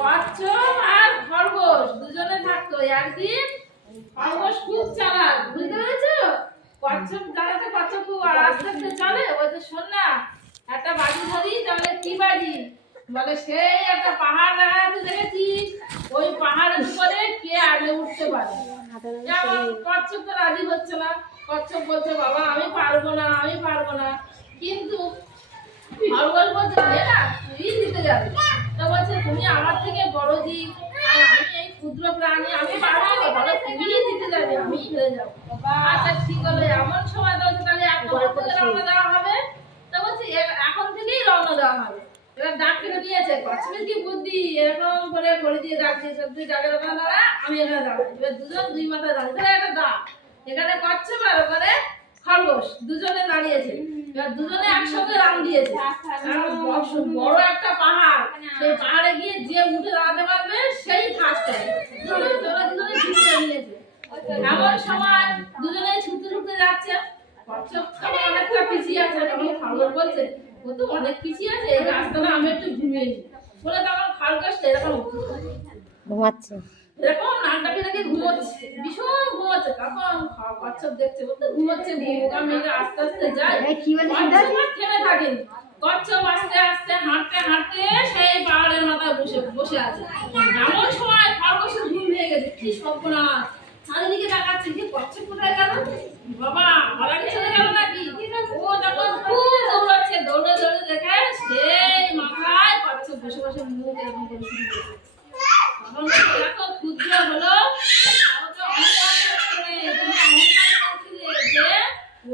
কচ্ছপ আর খরগোশ দুজনে থাকতো। একদিন খরগোশ খুব চালাক, বুঝতে পেরেছো? কচ্ছপ দাঁড়াতে, কচ্ছপ খুব আস্তে আস্তে চলে। ওই যে শোন না, একটা বাজি ধরি, তাহলে কি বাজি বলে, সেই একটা পাহাড় দেখা যাচ্ছে, দেখেছিস? ওই পাহাড়ের উপরে কে আগে উঠতে পারে। কচ্ছপ তো রাজি হচ্ছে না। কচ্ছপ বলছে, বাবা আমি পারবো না, আমি পারবো না। কিন্তু খরগোশ বলছে, না তুই দিতে যাবি। তো বলছে, তুমি আমার থেকে বড় জীব, আর আমি এই ক্ষুদ্র প্রাণী, আমি পারবো না। বলো তুমি দিতে যাবে, আমি হেরে যাবো। আচ্ছা ঠিক হলো। এমন সময় তো তাহলে এখন থেকে রওনা দেওয়া হবে। তো বলছে, এখন থেকেই রওনা দেওয়া হবে। এবার ডাক কেটে দিয়েছে। কচ্ছপের কি বুদ্ধি, এরকম করে ঘড়ি দিয়ে ডাকছে, সব তুই ডাকের ওখানে দাঁড়া, আমি এখানে দাঁড়াই। এবার দুজন দুই মাথায় দাঁড়িয়ে, তাহলে একটা ডাক, এখানে কচ্ছপ আর ওখানে খরগোশ দুজনে দাঁড়িয়েছে। এবার দুজনে একসঙ্গে রাম দিয়েছে। বড় একটা পাহাড়, সেই পাহাড়ে গিয়ে যে উঠে দাঁড়াতে পারবে সেই ফার্স্ট টাইম। দুজনে ছুটে নিয়েছে। এমন সময় দুজনে ছুটতে ছুটতে যাচ্ছে। কচ্ছপ অনেকটা পিছিয়ে আছে, তখন খরগোশ বলছে, ও তো অনেক পিছিয়ে আছে, এই রাস্তাটা আমি একটু ঘুমিয়ে নিই বলে, তখন খরগোশটা এরকম ঘুমাচ্ছে, এরকম নাকটা কেটে ঘুমোচ্ছে, ভীষণ ঘুমোচ্ছে। তখন কচ্ছপ দেখছে, ও তো ঘুমোচ্ছে, বোকা মেঘে আস্তে আস্তে যায়। কচ্ছপ থেমে থাকেনি। কচ্ছপ আস্তে আস্তে হাঁটতে হাঁটতে সেই পাহাড়ের মাথায় বসে বসে আছে। এমন সময় খরগোশের ঘুম ভেঙে গেছে। কি সর্বনাশ, চারিদিকে তাকাচ্ছে, যে কচ্ছপ কোথায় গেল, বাবা বাড়ি চলে গেল নাকি? ও যখন খুব দৌড়াচ্ছে, দৌড়ে দৌড়ে দেখে সেই মাথায় কচ্ছপ বসে বসে মুখ এরকম করে শুরু করেছে। এত ক্ষুদ্র হলো,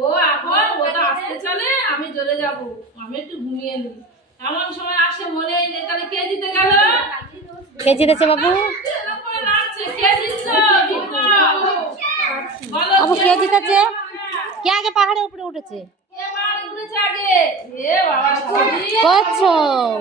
ও এখন ওটা আসতে চলে, আমি চলে যাব, আমি একটু ঘুমিয়ে নিই। এমন সময় আসে মনে নেই, তাহলে কে জিতে গেল? কে জিতেছে বাবু? বাবু কে জিতেছে? কে আগে পাহাড়ের উপরে উঠেছে? কচ্ছপ।